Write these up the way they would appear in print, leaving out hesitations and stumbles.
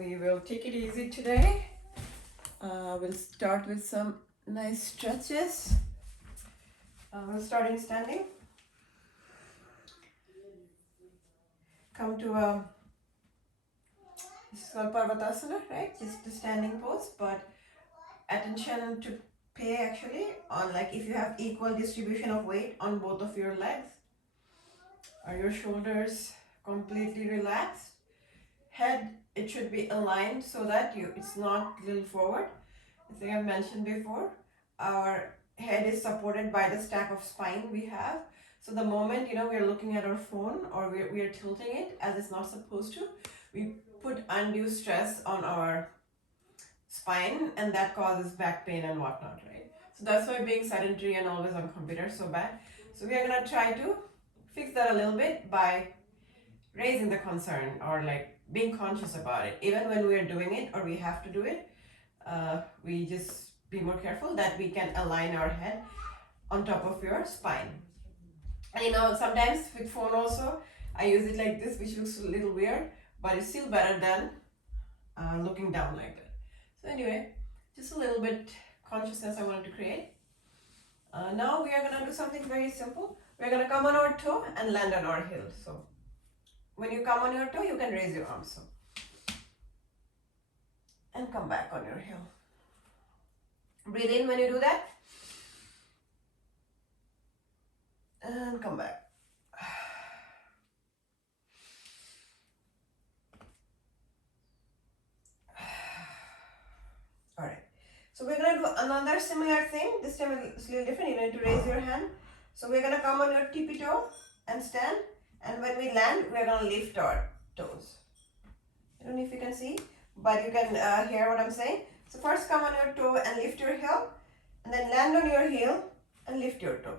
We will take it easy today. We'll start with some nice stretches. We'll start in standing. Come to a, this is called Parvatasana, right? Just the standing pose, but attention to pay actually on, like, if you have equal distribution of weight on both of your legs. Are your shoulders completely relaxed? Head, it should be aligned so that it's not a little forward. I think I've mentioned before, our head is supported by the stack of spine we have. So the moment we're looking at our phone or we're tilting it as it's not supposed to, we put undue stress on our spine, and that causes back pain and whatnot, right? So that's why being sedentary and always on computer is so bad. So we are gonna try to fix that a little bit by raising the concern or like being conscious about it. Even when we're doing it or we have to do it, we just be more careful that we can align our head on top of your spine. And sometimes with phone also, I use it like this, which looks a little weird, but it's still better than looking down like that. So anyway, just a little bit consciousness I wanted to create. Now we are gonna do something very simple. We're gonna come on our toe and land on our heel. So when you come on your toe, you can raise your arms. So, and come back on your heel. Breathe in when you do that. And come back. Alright. So we're going to do another similar thing. This time it's a little different. You need to raise your hand. So we're going to come on your tippy toe and stand. And when we land, we're going to lift our toes. I don't know if you can see, but you can hear what I'm saying. So first come on your toe and lift your heel. And then land on your heel and lift your toe.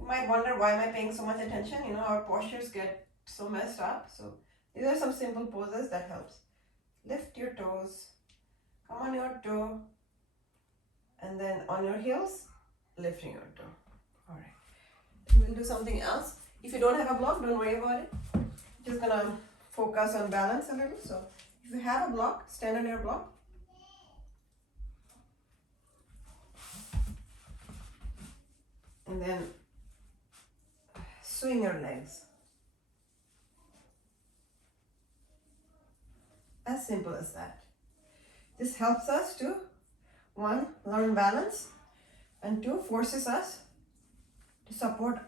You might wonder, why am I paying so much attention? Our postures get so messed up. So these are some simple poses that helps. Lift your toes, come on your toe, and then on your heels, lifting your toe. All right. We'll do something else. If you don't have a block, don't worry about it. Just gonna focus on balance a little. So if you have a block, stand on your block. And then swing your legs. As simple as that. This helps us to, one, learn balance, and two, forces us to support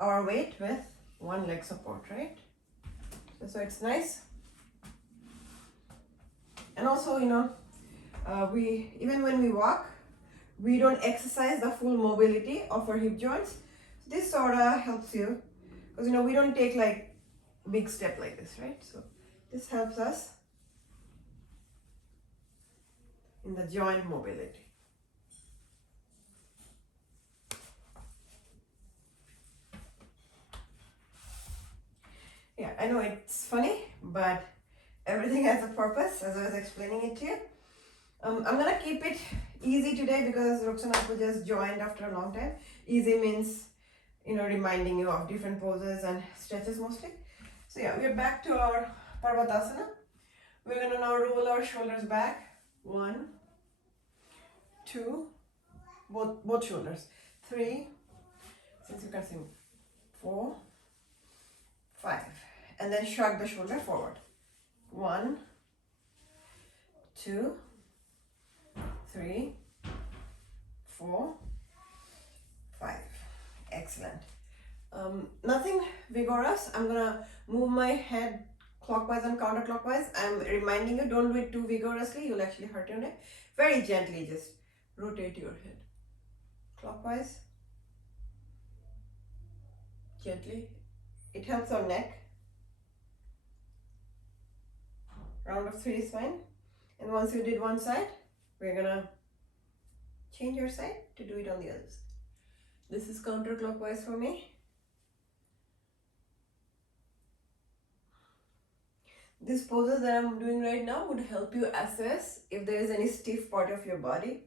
our weight with one leg support, right? So it's nice. And also, we, even when we walk, we don't exercise the full mobility of our hip joints. This sort of helps you, because we don't take like big step like this, right? So this helps us in the joint mobility. Yeah, I know it's funny, but everything has a purpose, as I was explaining it to you. I'm gonna keep it easy today because Roxana just joined after a long time. Easy means, reminding you of different poses and stretches mostly. So yeah, we're back to our Parvatasana. We're gonna now roll our shoulders back. 1, 2, both shoulders. 3, since you can see, 4, 5, and then shrug the shoulder forward. 1, 2, 3, 4, 5. Excellent. Nothing vigorous. I'm gonna move my head clockwise and counterclockwise. I'm reminding you, don't do it too vigorously. You'll actually hurt your neck. Very gently, just rotate your head clockwise, gently. It helps our neck. Round of 3 is fine. And once you did one side, we're gonna change your side to do it on the other side. This is counterclockwise for me. These poses that I'm doing right now would help you assess if there is any stiff part of your body.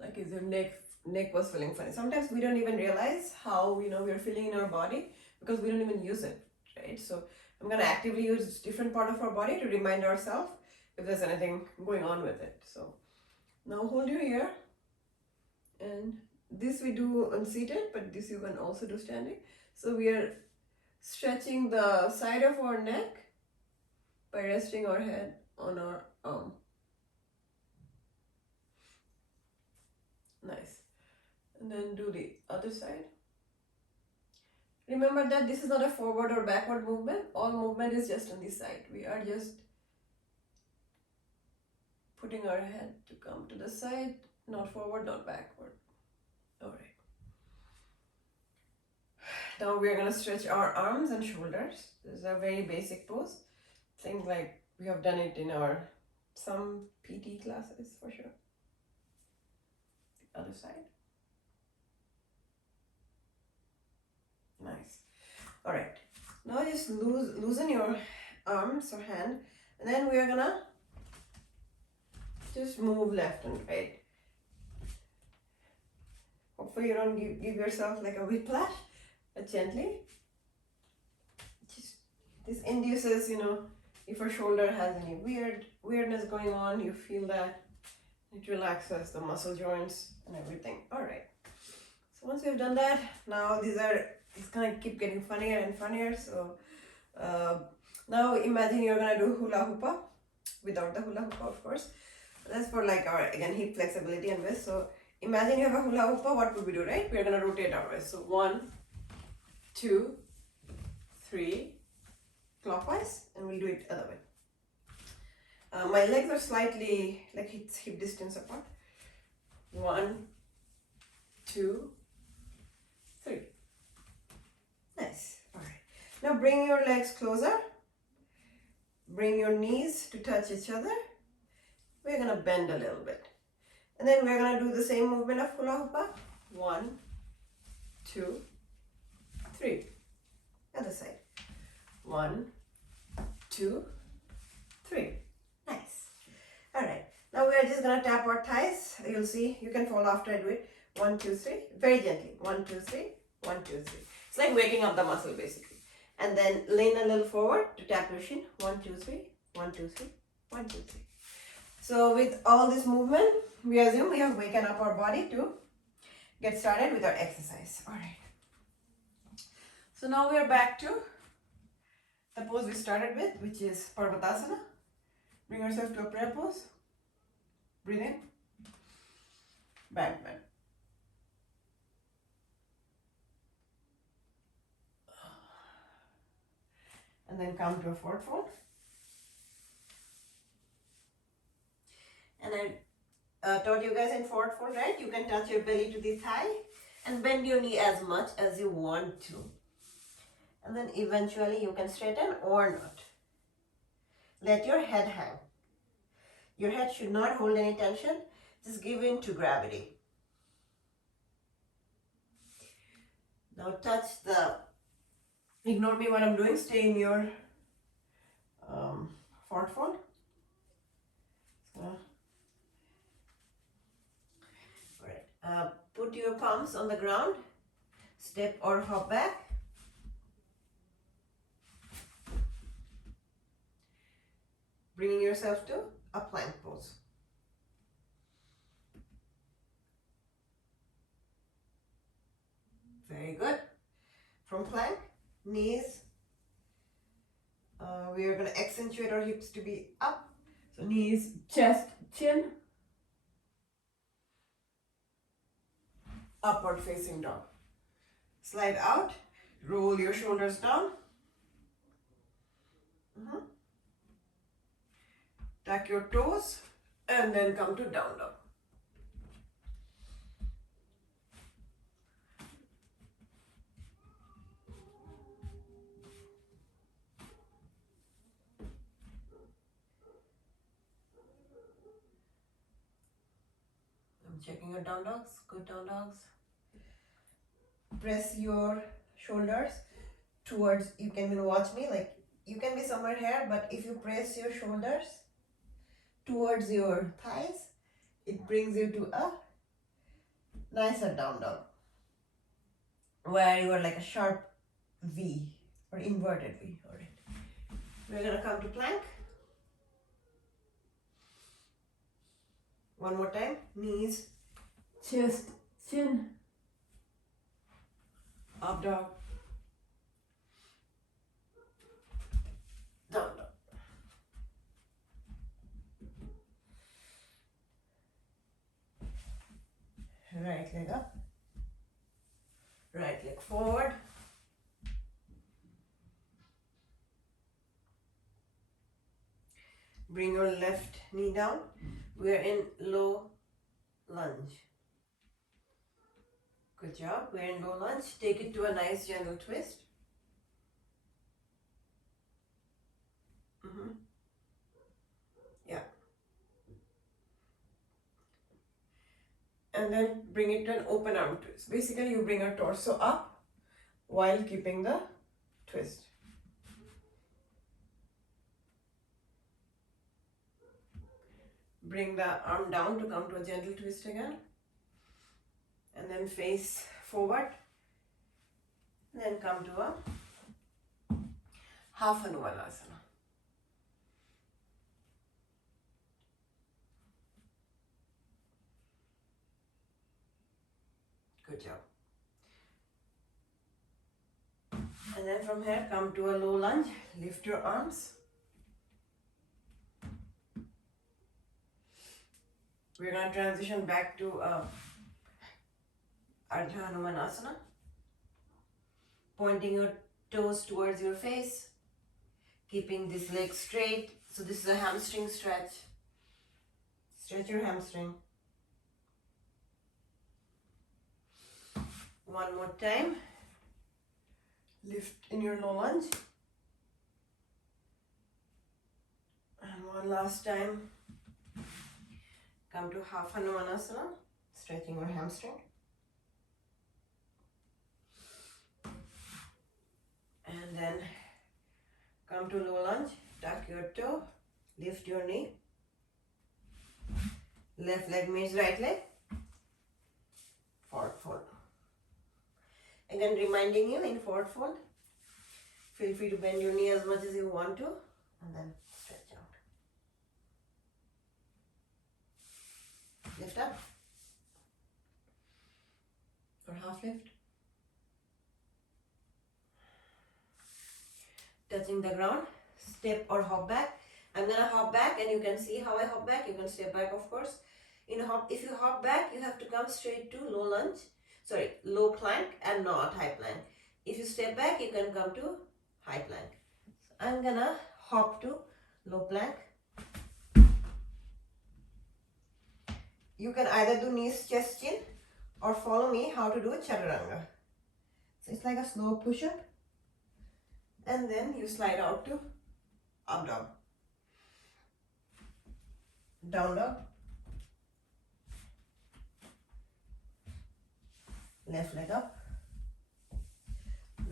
Like, is your neck was feeling funny. Sometimes we don't even realize how we're feeling in our body because we don't even use it, right? So I'm going to actively use different part of our body to remind ourselves if there's anything going on with it. So now hold your ear, and this we do unseated, but this you can also do standing. So we are stretching the side of our neck by resting our head on our arm. Nice. And then do the other side. Remember that this is not a forward or backward movement. All movement is just on this side. We are just putting our head to come to the side, not forward, not backward. All right. Now we are going to stretch our arms and shoulders. This is a very basic pose. Things like we have done it in our some PT classes for sure. The other side. Nice. All right. Now just loosen your arms or hand, and then we are gonna just move left and right. Hopefully you don't give yourself like a whiplash, but gently. Just this induces, if your shoulder has any weirdness going on, you feel that it relaxes the muscle joints and everything. All right. So once you've done that, now it's gonna keep getting funnier and funnier. So now imagine you're gonna do hula hoopa without the hula hoopa, of course. That's for like our, again, hip flexibility and wrist. So imagine you have a hula hoopa. What would we do, right? We're gonna rotate our wrist. So 1, 2, 3, clockwise, and we'll do it other way. My legs are slightly like hip distance apart. 1, 2, 3. Nice. All right. Now bring your legs closer. Bring your knees to touch each other. We're going to bend a little bit. And then we're going to do the same movement of hula hoopa. 1, 2, 3. Other side. 1, 2, 3. Nice. All right. Now we are just going to tap our thighs. You'll see. You can follow after I do it. 1, 2, 3. Very gently. 1, 2, 3. 1, 2, 3. It's like waking up the muscle basically. And then lean a little forward to tap your shin. 1, 2, 3. 1, 2, 3. 1, 2, 3. So with all this movement, we assume we have waken up our body to get started with our exercise. All right. So now we are back to the pose we started with, which is Parvatasana. Bring yourself to a prayer pose. Breathe in. Back bend. And then come to a forward fold. And I taught you guys in forward fold, right? You can touch your belly to the thigh and bend your knee as much as you want to. And then eventually you can straighten or not. Let your head hang. Your head should not hold any tension. Just give in to gravity. Now ignore me what I'm doing. Stay in your forward fold. Alright. Put your palms on the ground. Step or hop back. Bringing yourself to a plank pose. Very good. From plank, knees. We are going to accentuate our hips to be up. So knees, chest, chin. Upward facing dog. Slide out. Roll your shoulders down. Tuck your toes and then come to down dog. I'm checking your down dogs. Good down dogs. Press your shoulders towards, you can watch me, like you can be somewhere here, but if you press your shoulders towards your thighs, it brings you to a nicer down dog, where you are like a sharp V or inverted V. All right. We're gonna come to plank. One more time. Knees, chest, chin, up dog, down dog. Right leg up, right leg forward. Bring your left knee down. We are in low lunge. Good job. We're in low lunge. Take it to a nice gentle twist. Yeah. And then bring it to an open arm twist. Basically, you bring your torso up while keeping the twist. Bring the arm down to come to a gentle twist again. And then face forward. Then come to a half Hanumanasana. Good job. And then from here, come to a low lunge. Lift your arms. We're going to transition back to Ardha Hanumanasana. Pointing your toes towards your face. Keeping this leg straight. So this is a hamstring stretch. Stretch your hamstring. One more time. Lift in your low lunge. And one last time. Come to half Hanumanasana. Stretching your hamstring. And then come to low lunge. Tuck your toe. Lift your knee. Left leg meets right leg. Forward fold. Again, reminding you in forward fold, feel free to bend your knee as much as you want to and then stretch out. Lift up or half lift. Touching the ground, step or hop back. I'm going to hop back and you can see how I hop back. You can step back, of course. If you hop back, you have to come straight to low lunge. Sorry, low plank and not high plank. If you step back, you can come to high plank. So I'm gonna hop to low plank. You can either do knees, chest, chin, or follow me how to do chaturanga. So it's like a slow push-up. And then you slide out to up dog. Down dog. Left leg up,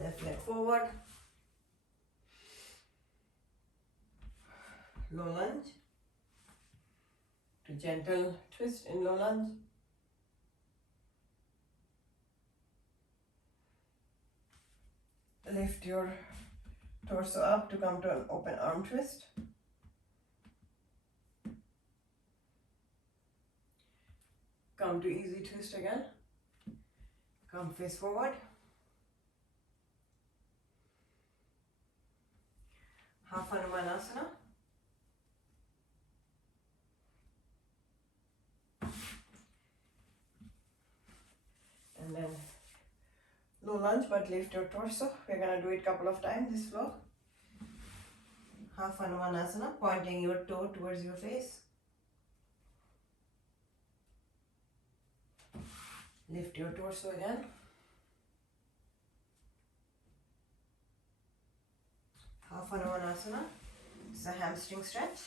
left leg forward, low lunge, to gentle twist in low lunge, lift your torso up to come to an open arm twist, come to easy twist again. Come face forward. Half Hanumanasana. And then low lunge but lift your torso. We're going to do it a couple of times this vlog. Half Hanumanasana, pointing your toe towards your face. Lift your torso again. Half Hanumanasana. It's a hamstring stretch.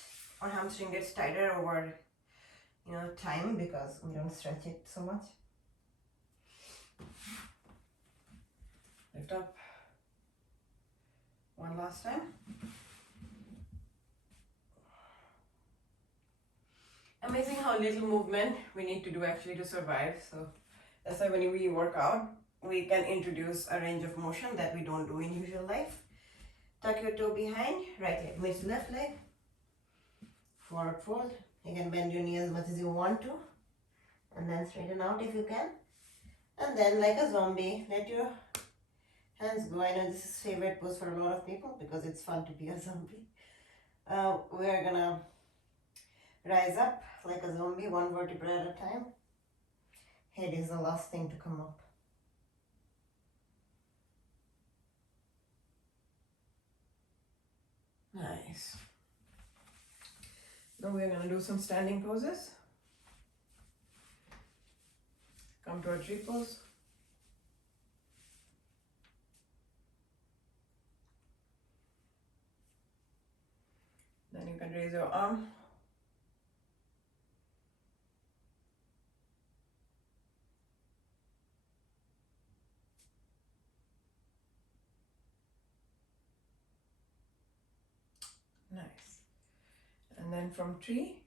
Our hamstring gets tighter over time because we don't stretch it so much. Lift up. One last time. Amazing how little movement we need to do actually to survive. So that's why when we work out, we can introduce a range of motion that we don't do in usual life. Tuck your toe behind, right leg meets left leg, forward fold. You can bend your knee as much as you want to, and then straighten out if you can. And then like a zombie, let your hands go. I know this is favorite pose for a lot of people because it's fun to be a zombie. We're gonna rise up like a zombie, one vertebra at a time. Head is the last thing to come up. Nice. Now we're gonna do some standing poses. Come to a tree pose. Then you can raise your arm. Nice. And then from tree,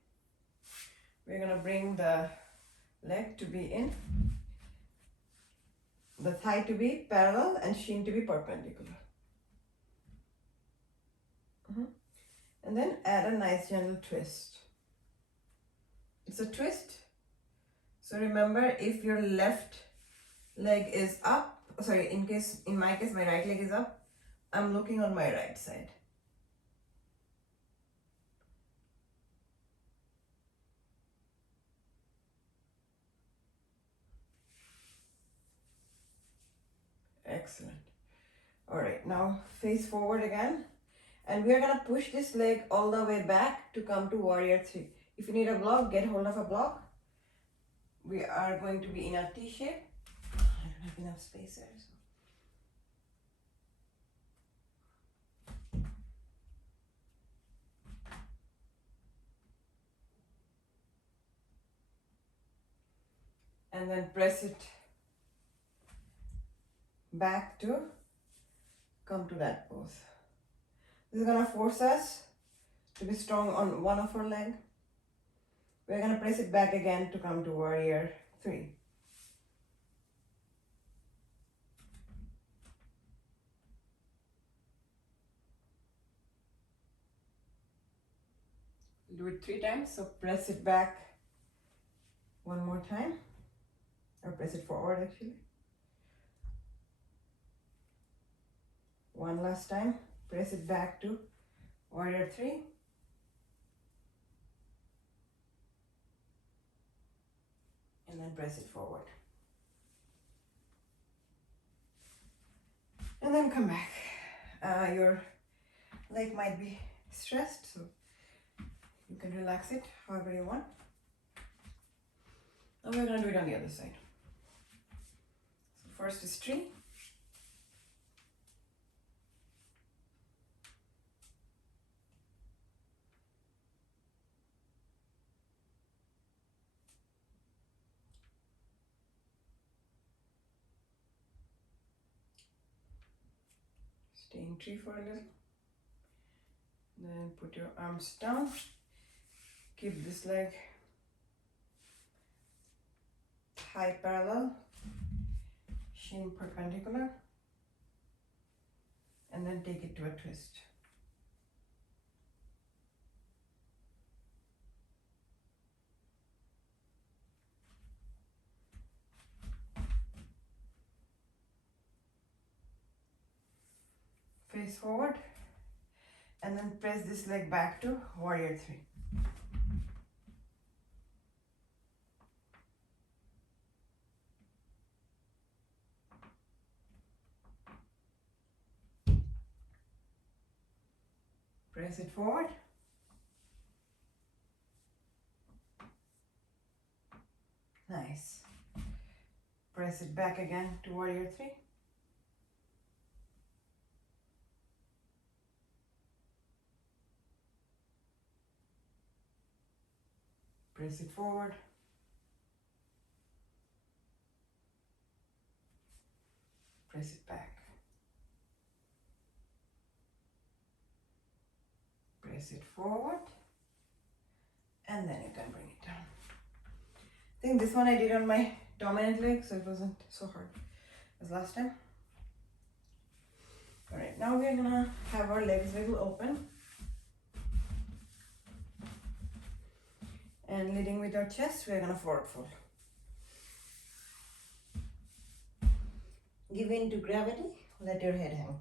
we're gonna bring the leg to be in, the thigh to be parallel and shin to be perpendicular. And then add a nice gentle twist. It's a twist. So remember, if your left leg is up, sorry, in my case, my right leg is up, I'm looking on my right side. Excellent. All right, now face forward again. And we are gonna push this leg all the way back to come to warrior three. If you need a block, get hold of a block. We are going to be in a T shape. I don't have enough space there. So. And then press it back to come to that pose. This is gonna force us to be strong on one of our leg. We're gonna press it back again to come to warrior three. Do it 3 times, so press it back one more time, or press it forward actually. One last time, press it back to warrior three. And then press it forward. And then come back. Your leg might be stressed, so you can relax it however you want. Now we're gonna do it on the other side. So first is tree. Stay in tree for a little. Then put your arms down. Keep this leg thigh parallel, shin perpendicular, and then take it to a twist. Face forward, and then press this leg back to warrior three. Press it forward. Nice. Press it back again to warrior three. Press it forward. Press it back. Press it forward. And then you can bring it down. I think this one I did on my dominant leg, so it wasn't so hard as last time. Alright, now we're gonna have our legs wiggle open. And leading with our chest, we're gonna forward fold. Give in to gravity, let your head hang.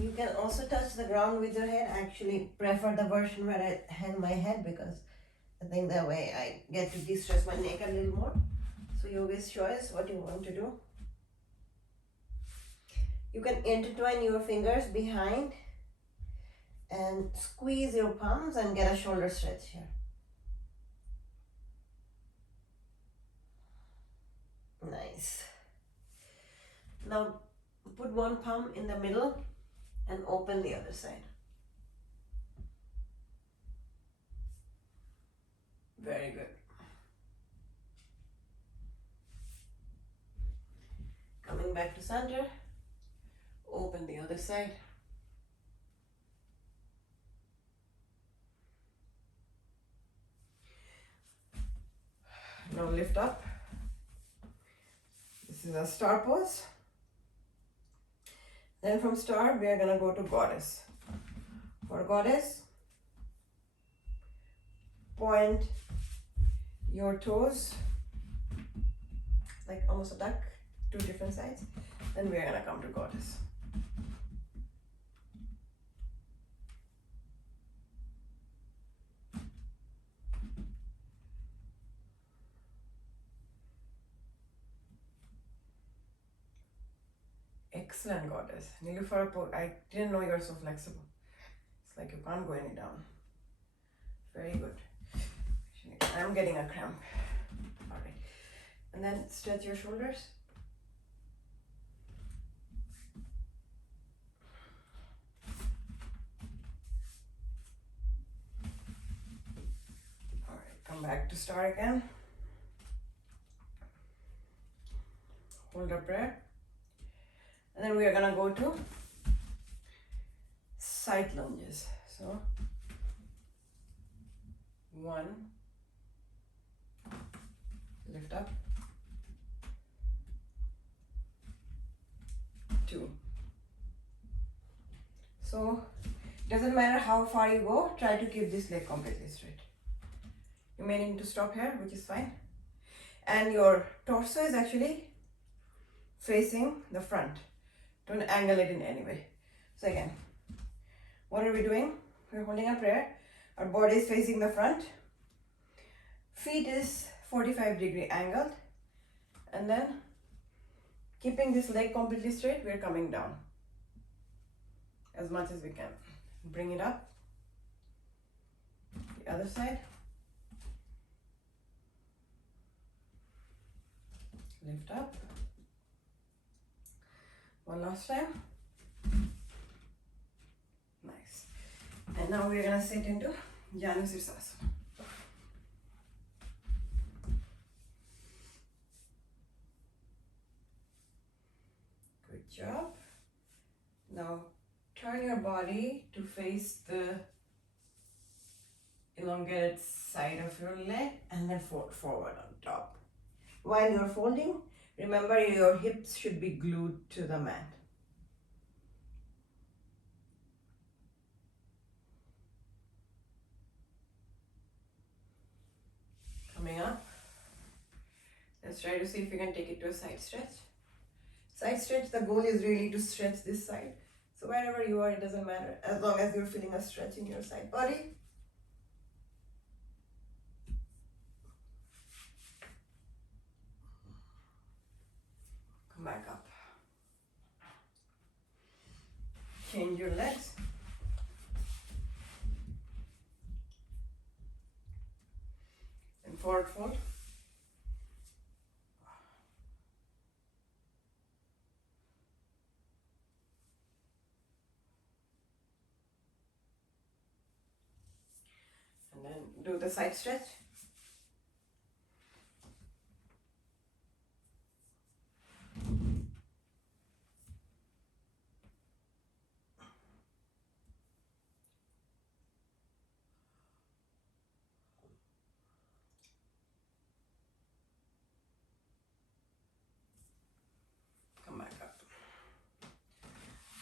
You can also touch the ground with your head. I actually prefer the version where I hang my head because I think that way I get to de-stress my neck a little more. So yoga's choice, what you want to do. You can intertwine your fingers behind and squeeze your palms and get a shoulder stretch here. Nice. Now put one palm in the middle and open the other side. Very good. Coming back to center, open the other side. Now lift up. This is a star pose. Then from star, we are gonna go to goddess. For goddess, point your toes like almost a duck, two different sides. Then we are gonna come to goddess. Excellent, goddess. Nilufara, I didn't know you were so flexible. It's like you can't go any down. Very good. I'm getting a cramp. All right. And then stretch your shoulders. All right, come back to star again. Hold up prayer. And then we are gonna go to side lunges. So 1, lift up, 2. So doesn't matter how far you go, try to keep this leg completely straight. You may need to stop here, which is fine. And your torso is actually facing the front. Don't angle it in any way. So again, what are we doing? We're holding a prayer. Our body is facing the front. Feet is 45-degree angled. And then keeping this leg completely straight, we're coming down as much as we can. Bring it up. The other side. Lift up. One last time. Nice. And now we're gonna sit into Janu Sirsasana. Good job. Now turn your body to face the elongated side of your leg and then fold forward on top. While you're folding, remember your hips should be glued to the mat. Coming up. Let's try to see if we can take it to a side stretch. Side stretch, the goal is really to stretch this side. So wherever you are, it doesn't matter, as long as you're feeling a stretch in your side body. Come back up. Change your legs. And forward fold. And then do the side stretch.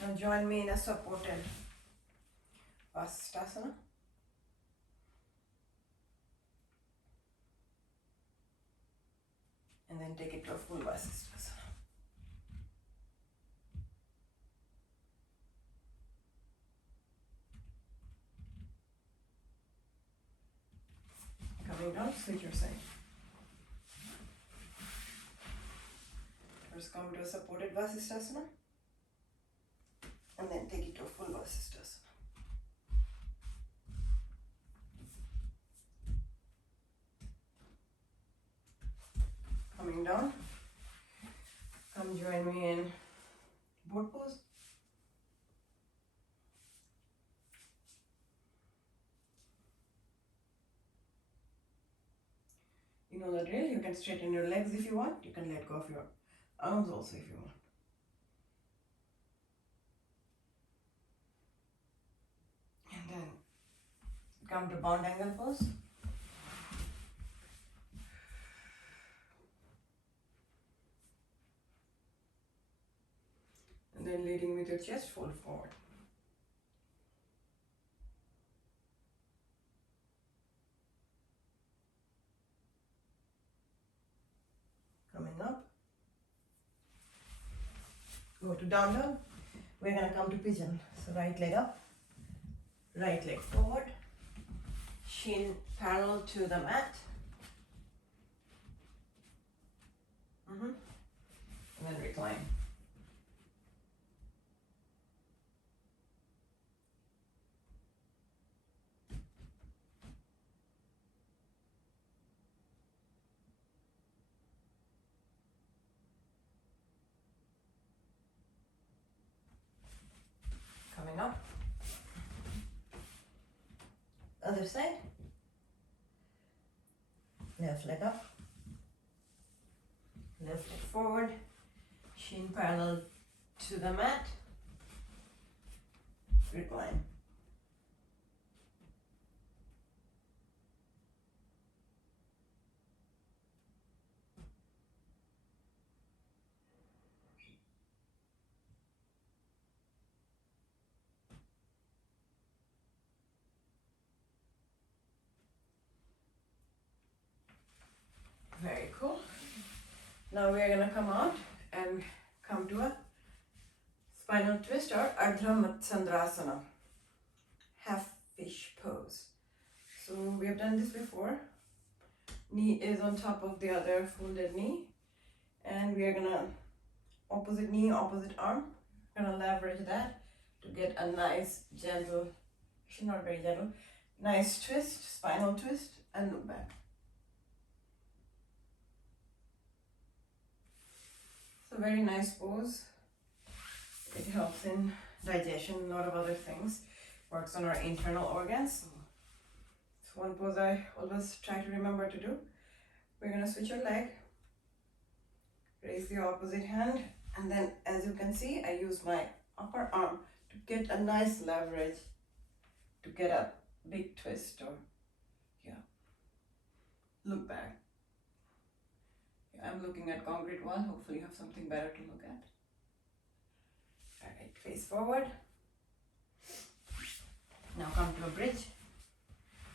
Now join me in a supported Vasisthasana. And then take it to a full Vasisthasana. Coming down, switch your side. First come to a supported Vasisthasana. And then take it to a full Vasisthasana. Coming down. Come join me in boat pose. You know the drill. You can straighten your legs if you want. You can let go of your arms also if you want. And then come to bound angle pose. And then leading with your chest, fold forward. Coming up. Go to down dog. We're going to come to pigeon. So right leg up. Right leg forward. Shin parallel to the mat. And then recline. Coming up. Other side. Left leg up. Left leg forward. Shin parallel to the mat. Recline. Very cool. Now we are going to come out and come to a spinal twist or Ardha Matsyendrasana, half fish pose. So we have done this before. Knee is on top of the other folded knee, and we are going to opposite knee, opposite arm. Going to leverage that to get a nice gentle, actually not very gentle, nice twist, spinal twist, and look back. It's a very nice pose. It helps in digestion, a lot of other things. Works on our internal organs. So it's one pose I always try to remember to do. We're going to switch your leg. Raise the opposite hand. And then as you can see, I use my upper arm to get a nice leverage, to get a big twist or, look back. I'm looking at concrete wall. Hopefully you have something better to look at. Alright, face forward. Now come to a bridge.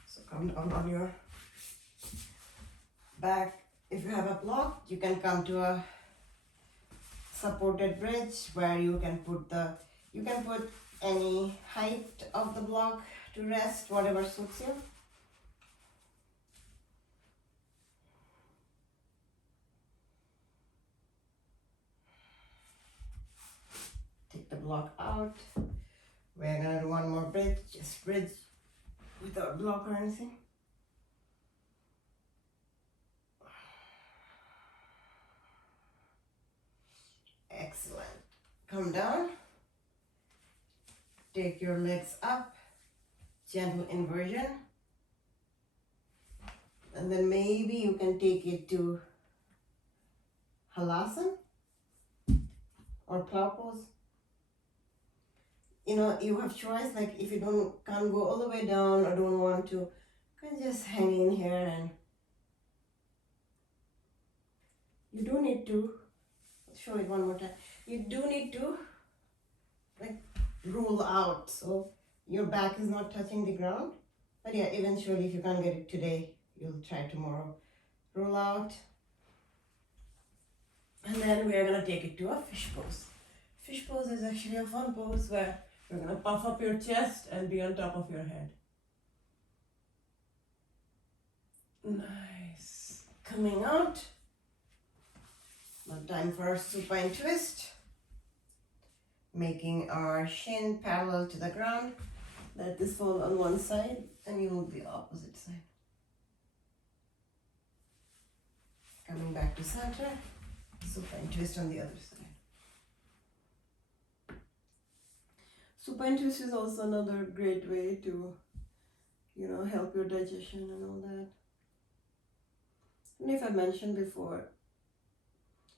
So come down on your back. If you have a block, you can come to a supported bridge where you can put any height of the block to rest, whatever suits you. Take the block out. We're gonna do one more bridge, just bridge without block or anything. Excellent. Come down. Take your legs up. Gentle inversion. And then maybe you can take it to halasana or plow pose. You know, you have choice, like if you can't go all the way down or don't want to, you can just hang in here, and you do need to, show it one more time, you do need to like roll out, so your back is not touching the ground. But yeah, eventually, if you can't get it today, you'll try tomorrow. Roll out, and then we are gonna take it to a fish pose. Fish pose is actually a fun pose where you're gonna puff up your chest and be on top of your head. Nice. Coming out. Now time for a supine twist. Making our shin parallel to the ground. Let this fall on one side and you move the opposite side. Coming back to center. Supine twist on the other side. Supine twist is also another great way to, help your digestion and all that. And if I mentioned before,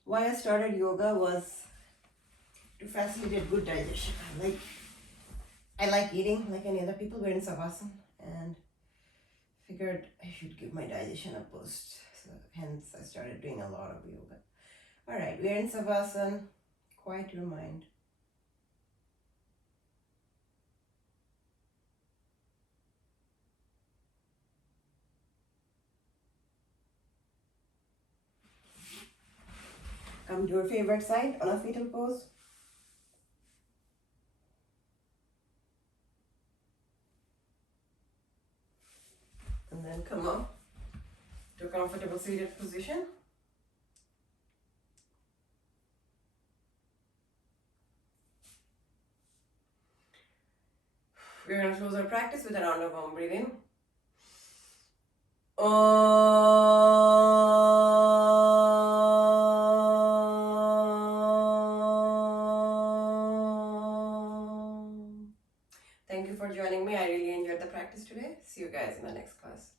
why I started yoga was to facilitate good digestion. I like eating like any other people. We're in Savasana and figured I should give my digestion a boost. So hence I started doing a lot of yoga. Alright, we're in Savasana. Quiet your mind. Come to your favorite side on a fetal pose. And then come up to a comfortable seated position. We're going to close our practice with a round of warm breathing. Thank you for joining me. I really enjoyed the practice today. See you guys in the next class.